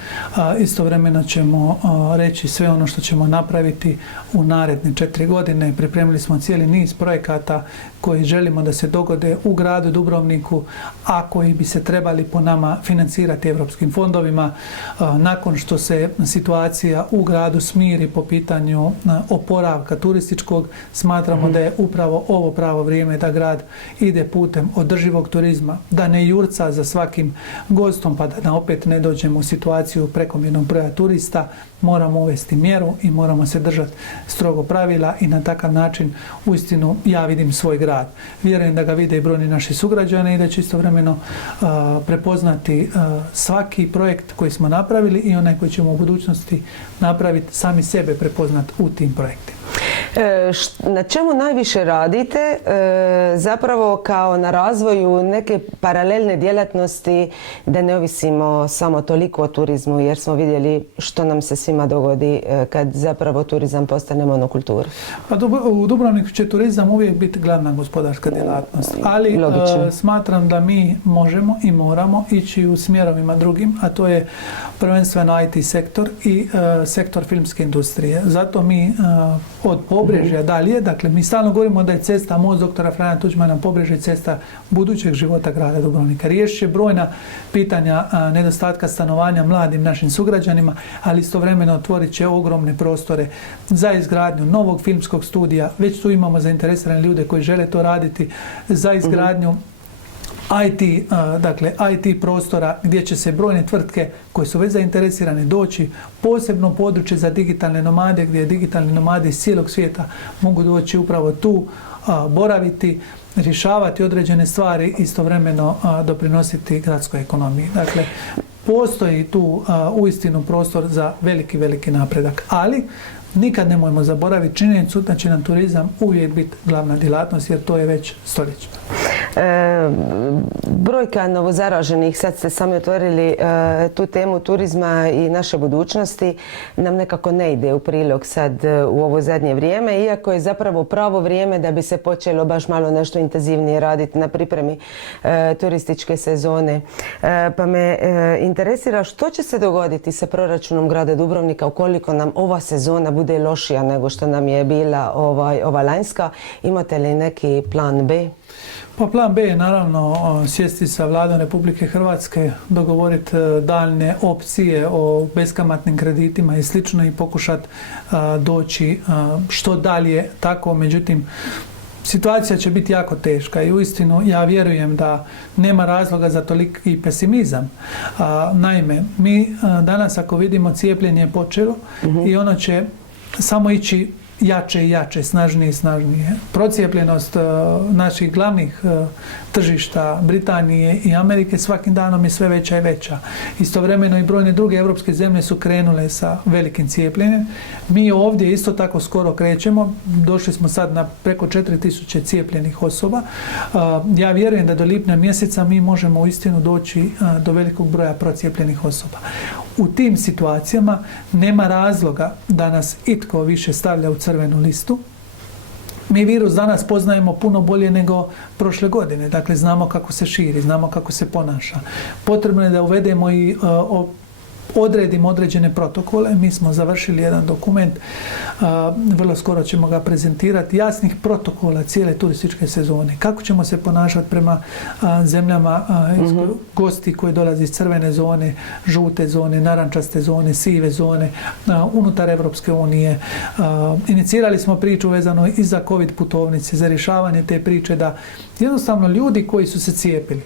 Istovremeno ćemo reći sve ono što ćemo napraviti u naredne 4 godine. Pripremili smo cijeli niz projekata koji želimo da se dogode u gradu Dubrovniku, a koji bi se trebali po nama financirati europskim fondovima. Nakon što se situacija u gradu smiri po pitanju oporavka turističkog, smatramo da je upravo ovo pravo vrijeme da grad ide putem održivog turizma, da ne jurca za svakim gostom pa da opet ne dođemo u situaciju prekomjernog broja turista. Moramo uvesti mjeru i moramo se držati strogo pravila i na takav način uistinu ja vidim svoj grad. Vjerujem da ga vide i brojni naši sugrađani i da će istovremeno prepoznati svaki projekt koji smo napravili i onaj koji ćemo u budućnosti napraviti, sami sebe prepoznati u tim projektima. Na čemu najviše radite zapravo kao na razvoju neke paralelne djelatnosti da ne ovisimo samo toliko o turizmu, jer smo vidjeli što nam se svima dogodi kad zapravo turizam postane monokultura? Pa u Dubrovniku će turizam uvijek biti glavna gospodarska djelatnost, ali smatram da mi možemo i moramo ići u smjerovima drugim, a to je prvenstveno IT sektor i sektor filmske industrije. Zato mi od Pobrežja dalje, dakle mi stalno govorimo da je cesta most doktora Franje Tuđmana Pobrežje cesta budućeg života grada Dubrovnika. Riješit će brojna pitanja nedostatka stanovanja mladim našim sugrađanima, ali istovremeno otvorit će ogromne prostore za izgradnju novog filmskog studija. Već tu imamo zainteresirane ljude koji žele to raditi, za izgradnju IT prostora gdje će se brojne tvrtke koje su već zainteresirane doći, posebno područje za digitalne nomade gdje digitalni nomadi iz cijelog svijeta mogu doći upravo tu, boraviti, rješavati određene stvari, istovremeno doprinositi gradskoj ekonomiji. Dakle, postoji tu uistinu prostor za veliki, veliki napredak, ali nikad nemojmo zaboraviti činjenicu da će nam turizam uvijek biti glavna djelatnost, jer to je već stoljećima. Brojka novozaraženih, sad ste sami otvorili tu temu turizma i naše budućnosti, nam nekako ne ide u prilog sad u ovo zadnje vrijeme, iako je zapravo pravo vrijeme da bi se počelo baš malo nešto intenzivnije raditi na pripremi turističke sezone. Pa me interesira što će se dogoditi sa proračunom grada Dubrovnika ukoliko nam ova sezona bude bude lošija nego što nam je bila ova lanjska. Imate li neki plan B? Pa plan B je naravno sjesti sa Vladom Republike Hrvatske, dogovoriti daljne opcije o beskamatnim kreditima i slično i pokušati doći što dalje tako. Međutim, situacija će biti jako teška i uistinu ja vjerujem da nema razloga za toliki pesimizam. Naime, mi danas ako vidimo cijepljenje je počelo i ono će samo ići jače i jače, snažnije i snažnije. Procijepljenost naših glavnih tržišta Britanije i Amerike svakim danom je sve veća i veća. Istovremeno i brojne druge europske zemlje su krenule sa velikim cijepljenjem. Mi ovdje isto tako skoro krećemo. Došli smo sad na preko 4000 cijepljenih osoba. Ja vjerujem da do lipnja mjeseca mi možemo uistinu doći do velikog broja procijepljenih osoba. U tim situacijama nema razloga da nas itko više stavlja u crvenu listu. Mi virus danas poznajemo puno bolje nego prošle godine. Dakle, znamo kako se širi, znamo kako se ponaša. Potrebno je da uvedemo i odredimo određene protokole. Mi smo završili jedan dokument, vrlo skoro ćemo ga prezentirati, jasnih protokola cijele turističke sezone. Kako ćemo se ponašati prema zemljama gosti koji dolaze iz crvene zone, žute zone, narančaste zone, sive zone, unutar Evropske unije. Inicirali smo priču vezano i za COVID putovnice, za rješavanje te priče da jednostavno ljudi koji su se cijepili,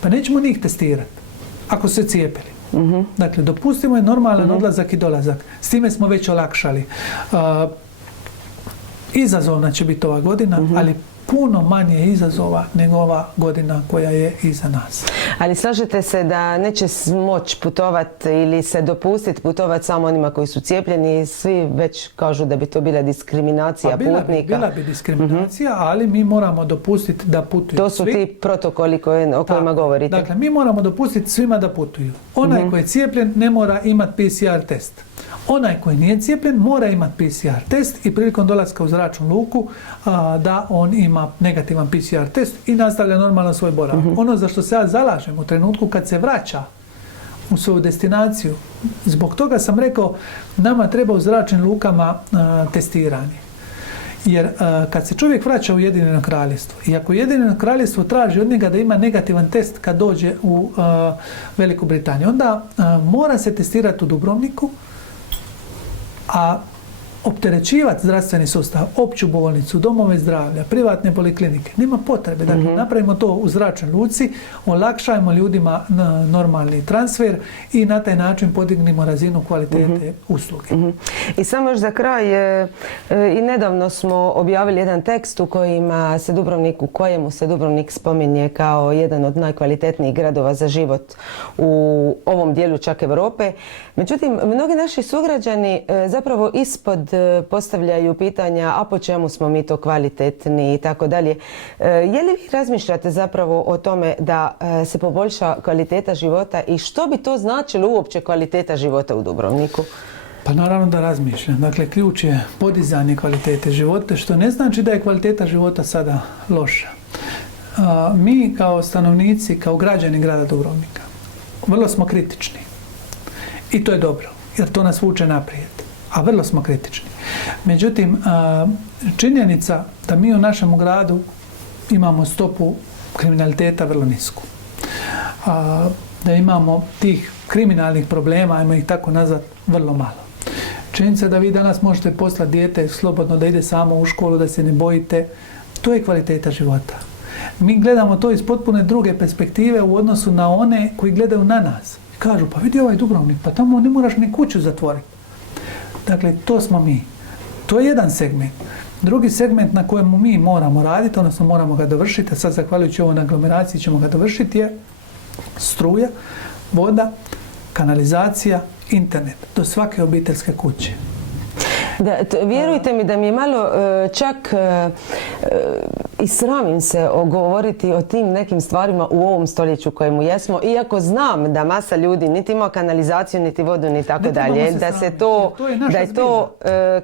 pa nećemo njih testirati ako su se cijepili. Dakle, dopustimo je normalan odlazak i dolazak. S time smo već olakšali. Izazovna će biti ova godina, ali puno manje izazova nego ova godina koja je iza nas. Ali slažete se da neće moći putovati ili se dopustiti putovati samo onima koji su cijepljeni? Svi već kažu da bi to bila diskriminacija putnika. Bila bi diskriminacija, ali mi moramo dopustiti da putuju. To su ti protokoli o kojima govorite. Dakle, mi moramo dopustiti svima da putuju. Onaj koji je cijepljen ne mora imati PCR test. Onaj koji nije cijepljen mora imati PCR test i prilikom dolaska u zračnu luku da on ima negativan PCR test i nastavlja normalno svoj boravak. Ono za što se ja zalažem u trenutku kad se vraća u svoju destinaciju, zbog toga sam rekao nama treba u zračnim lukama testiranje. Jer kad se čovjek vraća u Ujedinjeno Kraljevstvo i ako Ujedinjeno Kraljevstvo traži od njega da ima negativan test kad dođe u Veliku Britaniju, onda mora se testirati u Dubrovniku, a opterećivati zdravstveni sustav, opću bolnicu, domove zdravlja, privatne poliklinike, nema potrebe. Dakle, napravimo to u zračnoj luci, olakšajmo ljudima normalni transfer i na taj način podignimo razinu kvalitete usluge. I samo još za kraj, i nedavno smo objavili jedan tekst u kojemu se Dubrovnik spominje kao jedan od najkvalitetnijih gradova za život u ovom dijelu čak Europe. Međutim, mnogi naši sugrađani zapravo ispod postavljaju pitanja, a po čemu smo mi to kvalitetni i tako dalje. Je li vi razmišljate zapravo o tome da se poboljša kvaliteta života i što bi to značilo uopće kvaliteta života u Dubrovniku? Pa naravno da razmišljam. Dakle, ključ je podizanje kvalitete života, što ne znači da je kvaliteta života sada loša. Mi kao stanovnici, kao građani grada Dubrovnika, vrlo smo kritični. I to je dobro, jer to nas vuče naprijed. A vrlo smo kritični. Međutim, činjenica da mi u našem gradu imamo stopu kriminaliteta vrlo nisku. Da imamo tih kriminalnih problema, ajmo ih tako nazvati, vrlo malo. Činjenica da vi danas možete poslati dijete slobodno da ide samo u školu, da se ne bojite, to je kvaliteta života. Mi gledamo to iz potpuno druge perspektive u odnosu na one koji gledaju na nas. Kažu, pa vidi ovaj Dubrovnik, pa tamo ne moraš ni kuću zatvoriti. Dakle, to smo mi. To je jedan segment. Drugi segment na kojemu mi moramo raditi, odnosno moramo ga dovršiti, a sad zahvaljujući ovoj aglomeraciji ćemo ga dovršiti, je struja, voda, kanalizacija, internet, do svake obiteljske kuće. Da, vjerujte mi da mi je malo čak i sramim se govoriti o tim nekim stvarima u ovom stoljeću kojemu jesmo, iako znam da masa ljudi niti ima kanalizaciju, niti vodu, ni tako dalje, da je to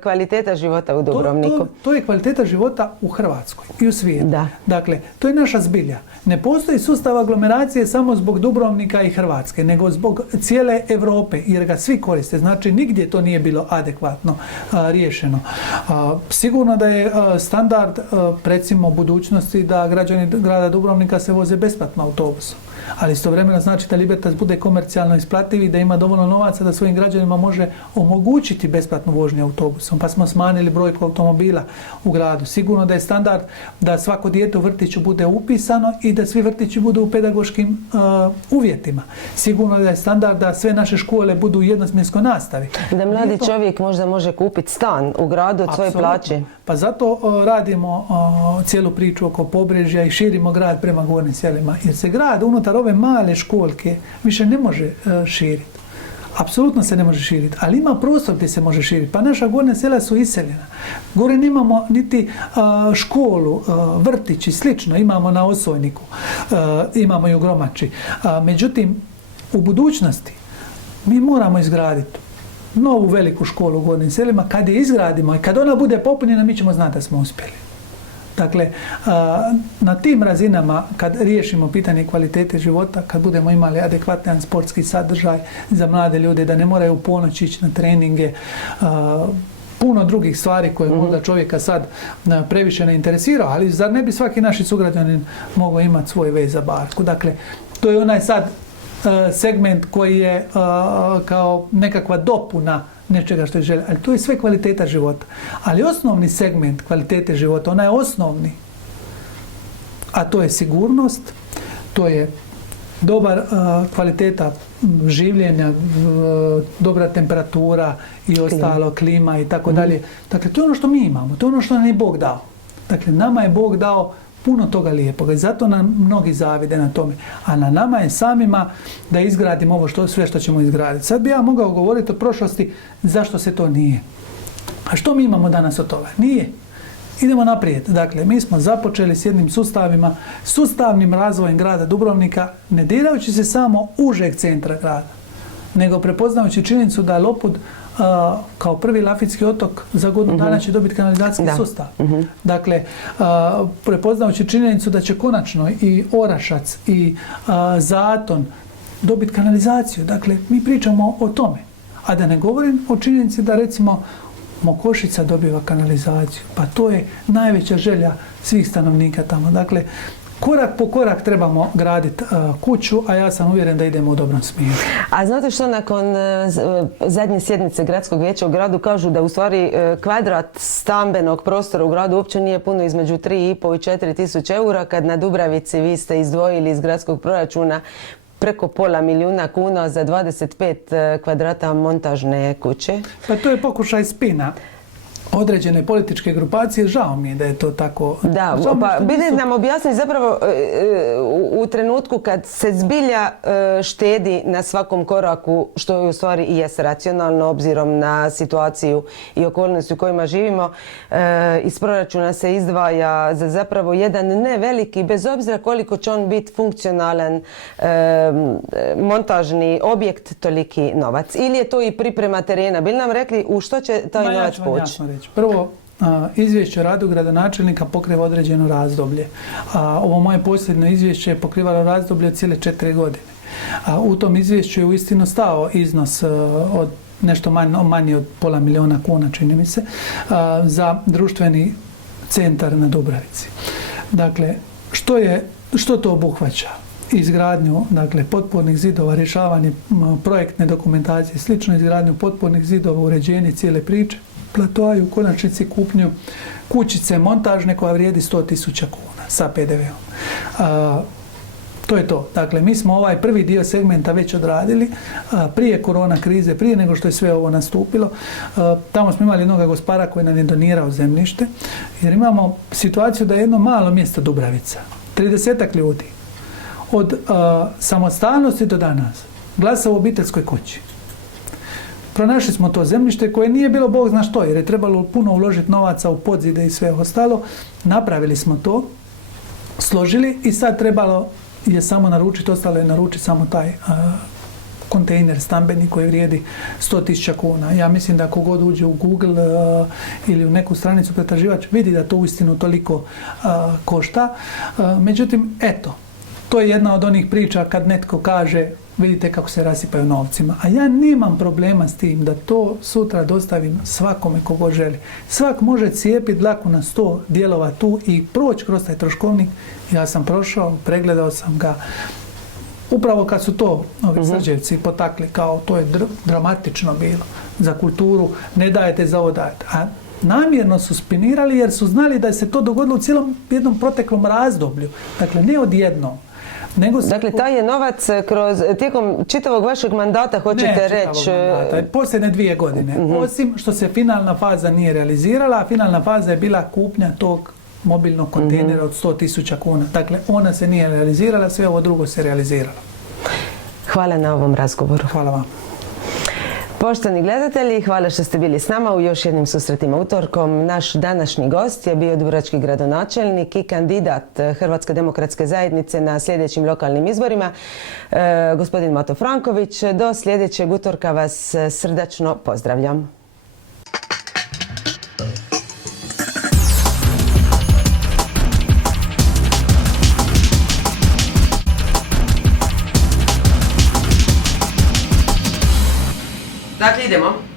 kvaliteta života u Dubrovniku. To je kvaliteta života u Hrvatskoj i u svijetu. Da. Dakle, to je naša zbilja. Ne postoji sustav aglomeracije samo zbog Dubrovnika i Hrvatske, nego zbog cijele Europe, jer ga svi koriste. Znači, nigdje to nije bilo adekvatno riješeno. Sigurno da je standard, recimo, budućnosti da građani grada Dubrovnika se voze besplatno autobusom. Ali istovremeno znači da Libertas bude komercijalno isplativ i da ima dovoljno novaca da svojim građanima može omogućiti besplatnu vožnju autobusom. Pa smo smanjili brojku automobila u gradu. Sigurno da je standard da svako dijete u vrtiću bude upisano i da svi vrtići budu u pedagoškim uvjetima. Sigurno da je standard da sve naše škole budu u jednosmjenskoj nastavi. Da mladi čovjek možda može kupiti stan u gradu od svoje plaće. Pa zato radimo cijelu priču oko Pobrežja i širimo grad prema Gornjim selima. Jer se grad unutar ove male školjke više ne može širiti. Apsolutno se ne može širiti, ali ima prostor gdje se može širiti. Pa naša Gornja sela su iseljena. Gore nemamo niti školu, vrtić i slično. Imamo na Osojniku, imamo i u Gromači. Međutim, u budućnosti mi moramo izgraditi novu veliku školu u Gornjim selima. Kad je izgradimo i kad ona bude popunjena, mi ćemo znati da smo uspjeli. Dakle, na tim razinama, kad riješimo pitanje kvalitete života, kad budemo imali adekvatan sportski sadržaj za mlade ljude, da ne moraju u ponoć ići na treninge, puno drugih stvari koje možda čovjeka sad previše ne interesira, ali zar ne bi svaki naši sugrađanin mogao imati svoj vez za barku? Dakle, to je onaj sad segment koji je kao nekakva dopuna nečega što je želja, ali to je sve kvaliteta života. Ali osnovni segment kvalitete života, onaj osnovni, a to je sigurnost, to je dobar kvaliteta življenja, dobra temperatura i ostalo, klima i tako dalje. Dakle, to je ono što mi imamo, to je ono što nam je Bog dao. Dakle, nama je Bog dao puno toga lijepoga i zato nam mnogi zavide na tome. A na nama je samima da izgradimo ovo sve što ćemo izgraditi. Sad bi ja mogao govoriti o prošlosti zašto se to nije. A što mi imamo danas od toga? Nije. Idemo naprijed. Dakle, mi smo započeli s jednim sustavnim razvojem grada Dubrovnika, ne dirajući se samo užeg centra grada, nego prepoznajući činjenicu da Lopud kao prvi lafitski otok za godinu dana će dobiti kanalizacijski sustav. Dakle, prepoznajući činjenicu da će konačno i Orašac i Zaton dobiti kanalizaciju. Dakle, mi pričamo o tome. A da ne govorim o činjenici da recimo Mokošica dobiva kanalizaciju. Pa to je najveća želja svih stanovnika tamo. Dakle, korak po korak trebamo graditi kuću, a ja sam uvjeren da idemo u dobrom smjeru. A znate što nakon zadnje sjednice gradskog vijeća u gradu kažu da u stvari kvadrat stambenog prostora u gradu uopće nije puno između 3.500 i 4.000 eura, kad na Dubravici vi ste izdvojili iz gradskog proračuna preko £500.000 kuna za 25 kvadrata montažne kuće. Pa to je pokušaj spina određene političke grupacije, žao mi je da je to tako. Da, pa bide nam objasniti zapravo u trenutku kad se zbilja štedi na svakom koraku, što je u stvari i jest racionalno obzirom na situaciju i okolnosti u kojima živimo, iz proračuna se izdvaja za zapravo jedan ne veliki, bez obzira koliko će on biti funkcionalan montažni objekt, toliki novac. Ili je to i priprema terena? Bili nam rekli u što će taj novac poći? Prvo, izvješće o radu gradonačelnika pokriva određeno razdoblje. Ovo moje posljednje izvješće je pokrivalo razdoblje od cijele 4 godine. U tom izvješću je uistinu stao iznos od nešto manji od £500.000 kuna, čini mi se, za društveni centar na Dubravici. Dakle, što to obuhvaća? Izgradnju, dakle, potpornih zidova, rješavanje projektne dokumentacije, slično izgradnju potpornih zidova, uređenje cijele priče, platoa i u konačnici kupnju kućice montažne koja vrijedi 100.000 kuna sa PDV-om. To je to. Dakle, mi smo ovaj prvi dio segmenta već odradili prije korona krize, prije nego što je sve ovo nastupilo. Tamo smo imali jednog gospara koji nam je donirao zemljište, jer imamo situaciju da je jedno malo mjesto Dubravica, 30-ak ljudi, od samostalnosti do danas glasa u obiteljskoj kući. Pronašli smo to zemljište koje nije bilo Bog zna što, jer je trebalo puno uložiti novaca u podzide i sve ostalo. Napravili smo to složili i sad trebalo je samo naručiti, ostalo je naručiti samo taj kontejner stambeni koji vrijedi 100.000 kuna. Ja mislim da ako god uđe u Google ili u neku stranicu pretraživač vidi da to uistinu toliko košta. Međutim, eto, to je jedna od onih priča kad netko kaže vidite kako se rasipaju novcima. A ja nemam problema s tim da to sutra dostavim svakome kogo želi. Svak može cijepiti dlaku na 100 dijelova tu i proći kroz taj troškovnik. Ja sam prošao, pregledao sam ga. Upravo kad su to ovi Srđevci potakli, kao to je dramatično bilo za kulturu, ne dajete za ovo dajete. A namjerno su spinirali jer su znali da se to dogodilo u cijelom jednom proteklom razdoblju. Dakle, ne odjednom. Dakle, taj je novac tijekom čitavog vašeg mandata, hoćete reći... Posljednje 2 godine. Osim što se finalna faza nije realizirala, a finalna faza je bila kupnja tog mobilnog kontejnera od 100.000 kuna. Dakle, ona se nije realizirala, sve ovo drugo se realiziralo. Hvala na ovom razgovoru. Hvala vam. Poštovani gledatelji, hvala što ste bili s nama u još jednim susretima utorkom. Naš današnji gost je bio dubrovački gradonačelnik i kandidat Hrvatske demokratske zajednice na sljedećim lokalnim izborima, gospodin Mato Franković. Do sljedećeg utorka vas srdačno pozdravljam. Dakle, idemo.